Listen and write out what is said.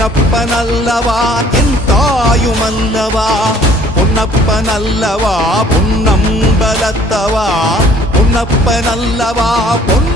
பொன்னப்ப நல்லவா என் தாயும் அந்தவா பொன்னப்ப நல்லவா பொன்னம் பொன்னப்ப நல்லவா பொன்